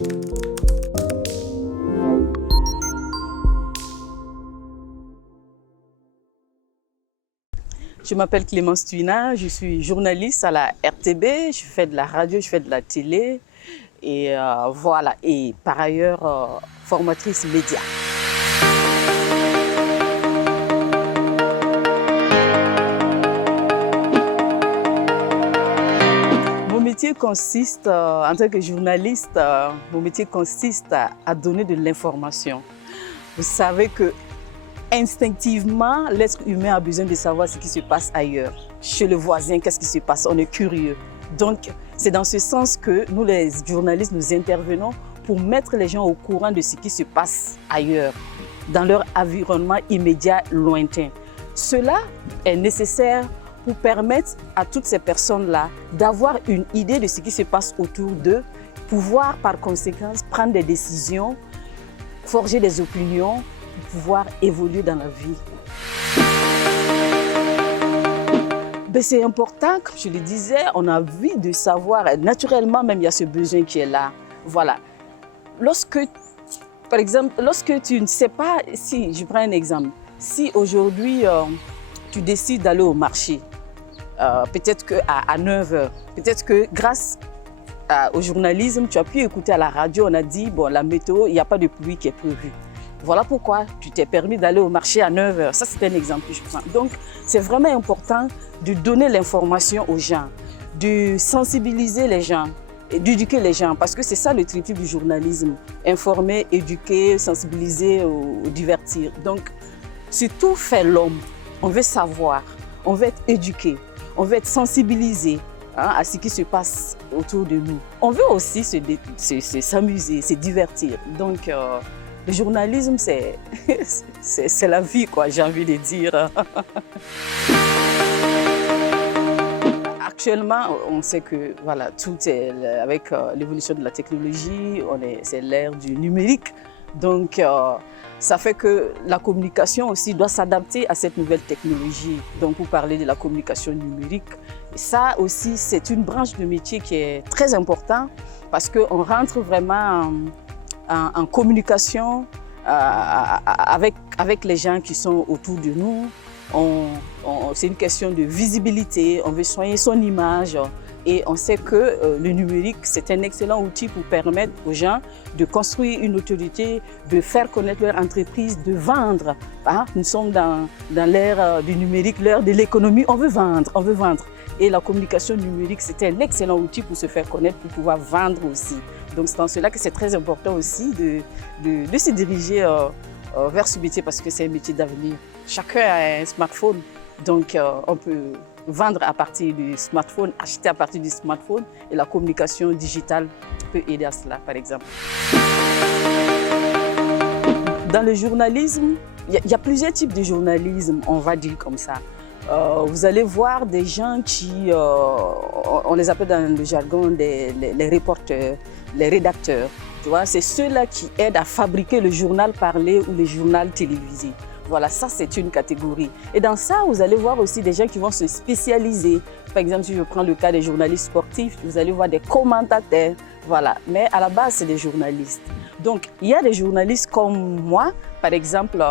Je m'appelle Clémence Tuina, je suis journaliste à la RTB, je fais de la radio, je fais de la télé et voilà. Et par ailleurs, formatrice média. Mon métier consiste, en tant que journaliste, mon métier consiste à donner de l'information. Vous savez que instinctivement, l'être humain a besoin de savoir ce qui se passe ailleurs. Chez le voisin, qu'est-ce qui se passe? On est curieux. Donc, c'est dans ce sens que nous, les journalistes, nous intervenons pour mettre les gens au courant de ce qui se passe ailleurs, dans leur environnement immédiat, lointain. Cela est nécessaire pour permettre à toutes ces personnes-là d'avoir une idée de ce qui se passe autour d'eux, pouvoir par conséquent prendre des décisions, forger des opinions, pour pouvoir évoluer dans la vie. C'est important, comme je le disais, on a envie de savoir, naturellement même il y a ce besoin qui est là. Voilà. Par exemple, lorsque tu ne sais pas, si je prends un exemple, si aujourd'hui tu décides d'aller au marché, peut-être qu'à 9 h, peut-être que grâce au journalisme, tu as pu écouter à la radio, on a dit, bon, la météo, il n'y a pas de pluie qui est prévue. Voilà pourquoi tu t'es permis d'aller au marché à 9 h. Ça, c'est un exemple que je prends. Donc, c'est vraiment important de donner l'information aux gens, de sensibiliser les gens, d'éduquer les gens, parce que c'est ça le triptyque du journalisme. Informer, éduquer, sensibiliser ou divertir. Donc, si tout fait l'homme, on veut savoir, on veut être éduqué, on veut être sensibilisé à ce qui se passe autour de nous. On veut aussi s'amuser, se divertir. Donc, le journalisme, c'est la vie, quoi, j'ai envie de dire. Actuellement, on sait que voilà, tout est avec l'évolution de la technologie, c'est l'ère du numérique. Donc, ça fait que la communication aussi doit s'adapter à cette nouvelle technologie. Donc, pour parler de la communication numérique, et ça aussi, c'est une branche de métier qui est très importante parce qu'on rentre vraiment en communication avec les gens qui sont autour de nous. C'est une question de visibilité, on veut soigner son image et on sait que le numérique, c'est un excellent outil pour permettre aux gens de construire une autorité, de faire connaître leur entreprise, de vendre. Nous sommes dans l'ère du numérique, l'ère de l'économie, on veut vendre, on veut vendre. Et la communication numérique, c'est un excellent outil pour se faire connaître, pour pouvoir vendre aussi. Donc c'est en cela que c'est très important aussi de se diriger vers ce métier parce que c'est un métier d'avenir. Chacun a un smartphone, donc on peut vendre à partir du smartphone, acheter à partir du smartphone et la communication digitale peut aider à cela, par exemple. Dans le journalisme, il y a plusieurs types de journalisme, on va dire comme ça. Vous allez voir des gens qui, on les appelle dans le jargon les reporters, les rédacteurs. Tu vois, c'est ceux-là qui aident à fabriquer le journal parlé ou le journal télévisé. Voilà, ça c'est une catégorie. Et dans ça, vous allez voir aussi des gens qui vont se spécialiser. Par exemple, si je prends le cas des journalistes sportifs, vous allez voir des commentateurs. Voilà, mais à la base, c'est des journalistes. Donc, il y a des journalistes comme moi, par exemple,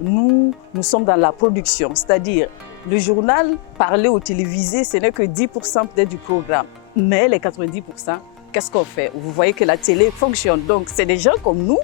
nous sommes dans la production, c'est-à-dire le journal parlé ou télévisé, ce n'est que 10% peut-être du programme. Mais les 90%, qu'est-ce qu'on fait? Vous voyez que la télé fonctionne. Donc, c'est des gens comme nous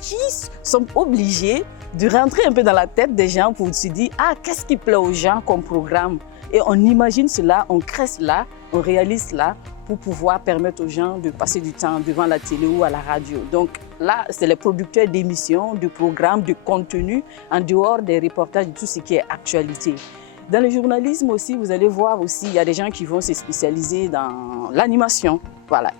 qui sont obligés de rentrer un peu dans la tête des gens pour se dire « Ah, qu'est-ce qui plaît aux gens comme programme ?» Et on imagine cela, on crée cela, on réalise cela pour pouvoir permettre aux gens de passer du temps devant la télé ou à la radio. Donc là, c'est les producteurs d'émissions, de programmes, de contenu, en dehors des reportages, de tout ce qui est actualité. Dans le journalisme aussi, vous allez voir aussi, il y a des gens qui vont se spécialiser dans l'animation. Voilà.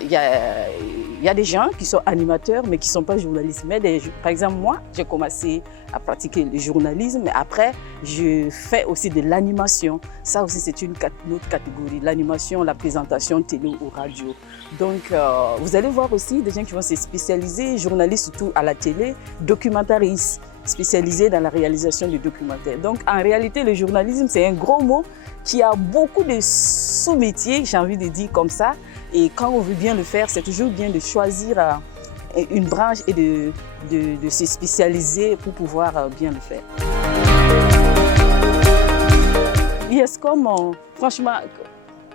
Il y a des gens qui sont animateurs, mais qui ne sont pas journalistes. Mais par exemple, moi, j'ai commencé à pratiquer le journalisme, mais après, je fais aussi de l'animation. Ça aussi, c'est une autre catégorie, l'animation, la présentation télé ou radio. Donc, vous allez voir aussi des gens qui vont se spécialiser, journalistes surtout à la télé, documentaristes, spécialisés dans la réalisation de documentaires. Donc, en réalité, le journalisme, c'est un gros mot qui a beaucoup de sous-métiers, j'ai envie de dire comme ça. Et quand on veut bien le faire, c'est toujours bien de choisir une branche et de se spécialiser pour pouvoir bien le faire. IESCOM, franchement,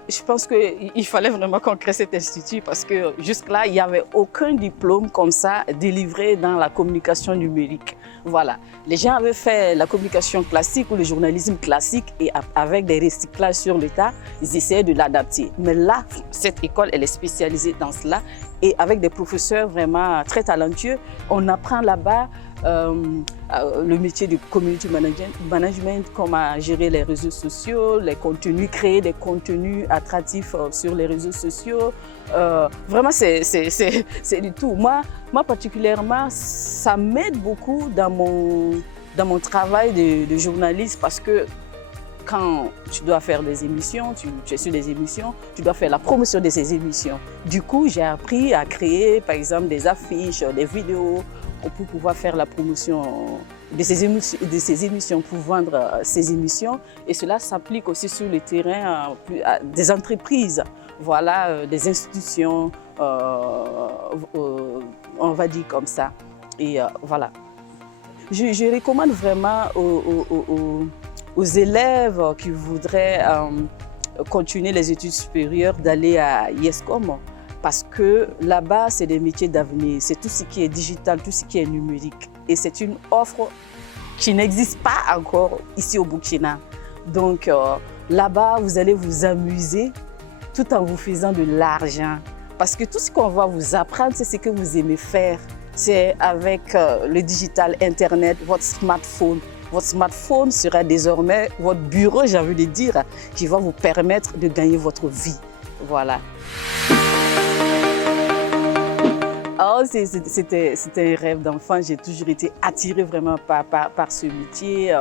je pense qu'il fallait vraiment qu'on crée cet institut parce que jusque-là, il n'y avait aucun diplôme comme ça délivré dans la communication numérique. Voilà. Les gens avaient fait la communication classique ou le journalisme classique et avec des recyclages sur le tas, ils essayaient de l'adapter. Mais là, cette école, elle est spécialisée dans cela et avec des professeurs vraiment très talentueux, on apprend là-bas le métier de community management, comment gérer les réseaux sociaux, les contenus, créer des contenus attractifs sur les réseaux sociaux. Vraiment, c'est du tout. Moi, particulièrement, ça m'aide beaucoup dans mon travail de journaliste parce que quand tu dois faire des émissions, tu es sur des émissions, tu dois faire la promotion de ces émissions. Du coup, j'ai appris à créer, par exemple, des affiches, des vidéos, pour pouvoir faire la promotion de ces émissions, pour vendre ces émissions. Et cela s'applique aussi sur le terrain à des entreprises, voilà, des institutions, on va dire comme ça. Et voilà. Je recommande vraiment aux élèves qui voudraient continuer les études supérieures d'aller à IESCOM. Parce que là-bas, c'est des métiers d'avenir, c'est tout ce qui est digital, tout ce qui est numérique. Et c'est une offre qui n'existe pas encore ici au Burkina. Donc là-bas, vous allez vous amuser tout en vous faisant de l'argent. Parce que tout ce qu'on va vous apprendre, c'est ce que vous aimez faire. C'est avec le digital, Internet, votre smartphone. Votre smartphone sera désormais votre bureau, j'ai envie de dire, qui va vous permettre de gagner votre vie. Voilà. Oh, c'était un rêve d'enfant. J'ai toujours été attirée vraiment par ce métier.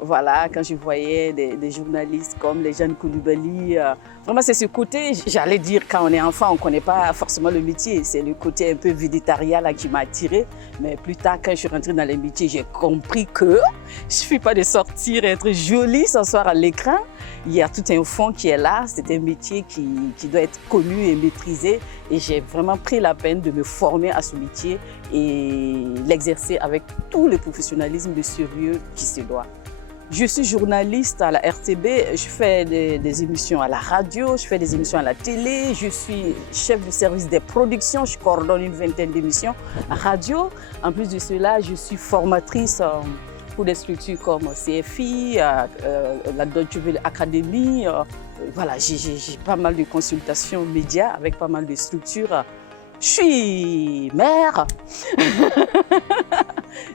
Voilà, quand je voyais des journalistes comme les Jeanne Coulibaly, vraiment c'est ce côté, j'allais dire quand on est enfant, on ne connaît pas forcément le métier. C'est le côté un peu végétarien là, qui m'a attirée. Mais plus tard, quand je suis rentrée dans les métiers, j'ai compris que il ne suffit pas de sortir et être jolie, s'asseoir à l'écran. Il y a tout un fond qui est là. C'est un métier qui doit être connu et maîtrisé. Et j'ai vraiment pris la peine de me former à ce métier et l'exercer avec tout le professionnalisme de sérieux qui se doit. Je suis journaliste à la RTB, je fais des émissions à la radio, je fais des émissions à la télé, je suis chef de service des productions, je coordonne une vingtaine d'émissions à radio. En plus de cela, je suis formatrice pour des structures comme CFI, la Deutsche Welle Academy. Voilà, j'ai pas mal de consultations médias avec pas mal de structures. Je suis mère,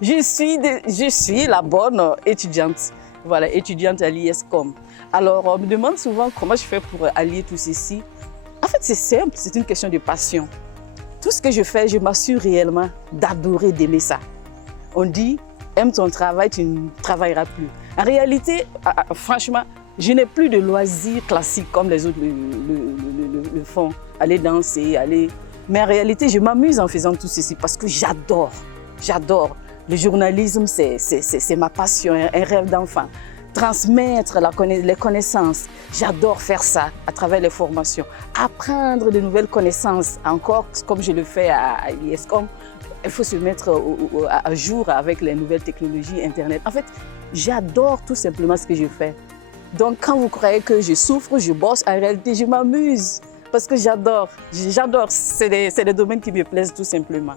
je suis la bonne étudiante. Voilà, étudiante à l'IESCOM. Alors, on me demande souvent comment je fais pour allier tout ceci. En fait, c'est simple, c'est une question de passion. Tout ce que je fais, je m'assure réellement d'adorer, d'aimer ça. On dit, aime ton travail, tu ne travailleras plus. En réalité, franchement, je n'ai plus de loisirs classiques comme les autres le font. Aller danser, aller... Mais en réalité, je m'amuse en faisant tout ceci parce que j'adore. Le journalisme, c'est ma passion, un rêve d'enfant. Transmettre les connaissances, j'adore faire ça à travers les formations. Apprendre de nouvelles connaissances, encore comme je le fais à l'IESCOM, il faut se mettre à jour avec les nouvelles technologies, Internet. En fait, j'adore tout simplement ce que je fais. Donc, quand vous croyez que je souffre, je bosse, en réalité, je m'amuse. Parce que j'adore, c'est des domaines qui me plaisent tout simplement.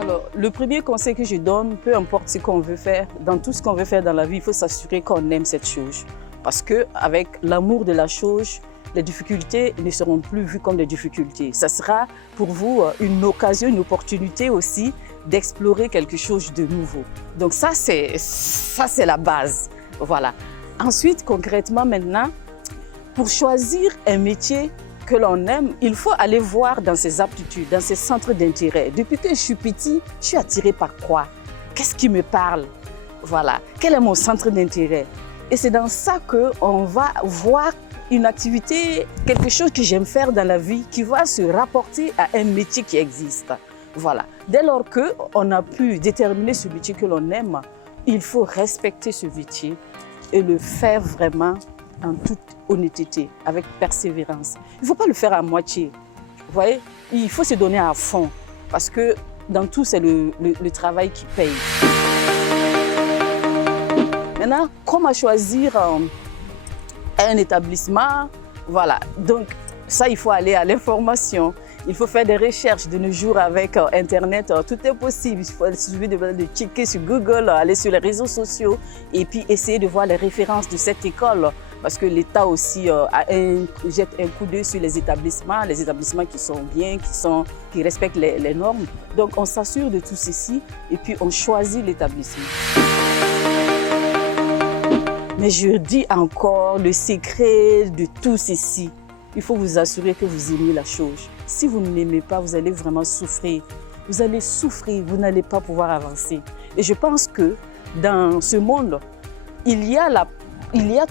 Alors, le premier conseil que je donne, peu importe ce qu'on veut faire, dans tout ce qu'on veut faire dans la vie, il faut s'assurer qu'on aime cette chose. Parce qu'avec l'amour de la chose, les difficultés ne seront plus vues comme des difficultés. Ça sera pour vous une occasion, une opportunité aussi d'explorer quelque chose de nouveau. Donc ça, c'est la base. Voilà. Ensuite, concrètement maintenant, pour choisir un métier que l'on aime, il faut aller voir dans ses aptitudes, dans ses centres d'intérêt. Depuis que je suis petit, je suis attirée par quoi? Qu'est-ce qui me parle? Voilà. Quel est mon centre d'intérêt? Et c'est dans ça qu'on va voir une activité, quelque chose que j'aime faire dans la vie qui va se rapporter à un métier qui existe. Voilà. Dès lors qu'on a pu déterminer ce métier que l'on aime, il faut respecter ce métier et le faire vraiment en toute honnêteté, avec persévérance. Il ne faut pas le faire à moitié. Vous voyez, il faut se donner à fond parce que dans tout, c'est le travail qui paye. Maintenant, comment choisir un établissement? Voilà, donc ça, il faut aller à l'information. Il faut faire des recherches de nos jours avec Internet, tout est possible. Il suffit de checker sur Google, aller sur les réseaux sociaux et puis essayer de voir les références de cette école. Parce que l'État aussi jette un coup d'œil sur les établissements qui sont bien, qui respectent les normes. Donc on s'assure de tout ceci et puis on choisit l'établissement. Mais je dis encore, le secret de tout ceci, il faut vous assurer que vous aimez la chose. Si vous ne l'aimez pas, vous allez vraiment souffrir. Vous allez souffrir, vous n'allez pas pouvoir avancer. Et je pense que dans ce monde, il y a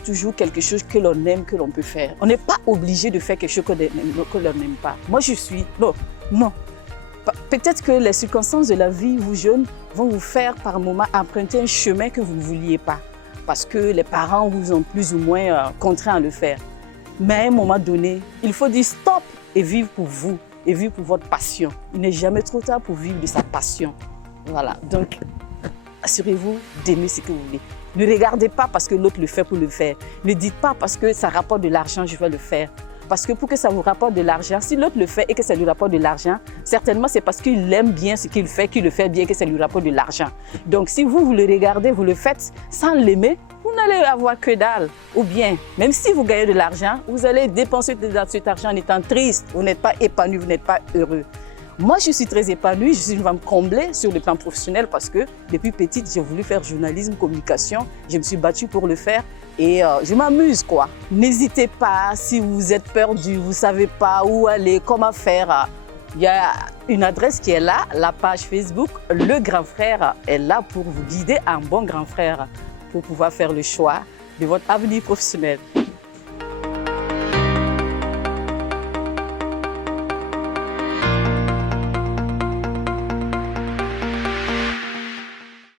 toujours quelque chose que l'on aime, que l'on peut faire. On n'est pas obligé de faire quelque chose que l'on n'aime pas. Moi, je suis... Non. Peut-être que les circonstances de la vie, vous jeunes, vont vous faire par moment emprunter un chemin que vous ne vouliez pas. Parce que les parents vous ont plus ou moins contraints à le faire. Mais à un moment donné, il faut dire stop et vivre pour vous, et vivre pour votre passion. Il n'est jamais trop tard pour vivre de sa passion. Voilà, donc assurez-vous d'aimer ce que vous voulez. Ne regardez pas parce que l'autre le fait pour le faire. Ne dites pas parce que ça rapporte de l'argent, je vais le faire. Parce que pour que ça vous rapporte de l'argent, si l'autre le fait et que ça lui rapporte de l'argent, certainement c'est parce qu'il aime bien ce qu'il le fait bien, que ça lui rapporte de l'argent. Donc si vous le regardez, vous le faites sans l'aimer, vous n'allez avoir que dalle. Ou bien, même si vous gagnez de l'argent, vous allez dépenser cet argent en étant triste. Vous n'êtes pas épanoui, vous n'êtes pas heureux. Moi, je suis très épanouie, je suis une femme comblée sur le plan professionnel parce que depuis petite, j'ai voulu faire journalisme, communication. Je me suis battue pour le faire et je m'amuse, quoi. N'hésitez pas, si vous êtes perdu, vous ne savez pas où aller, comment faire. Il y a une adresse qui est là, la page Facebook. Le grand frère est là pour vous guider, un bon grand frère, pour pouvoir faire le choix de votre avenir professionnel.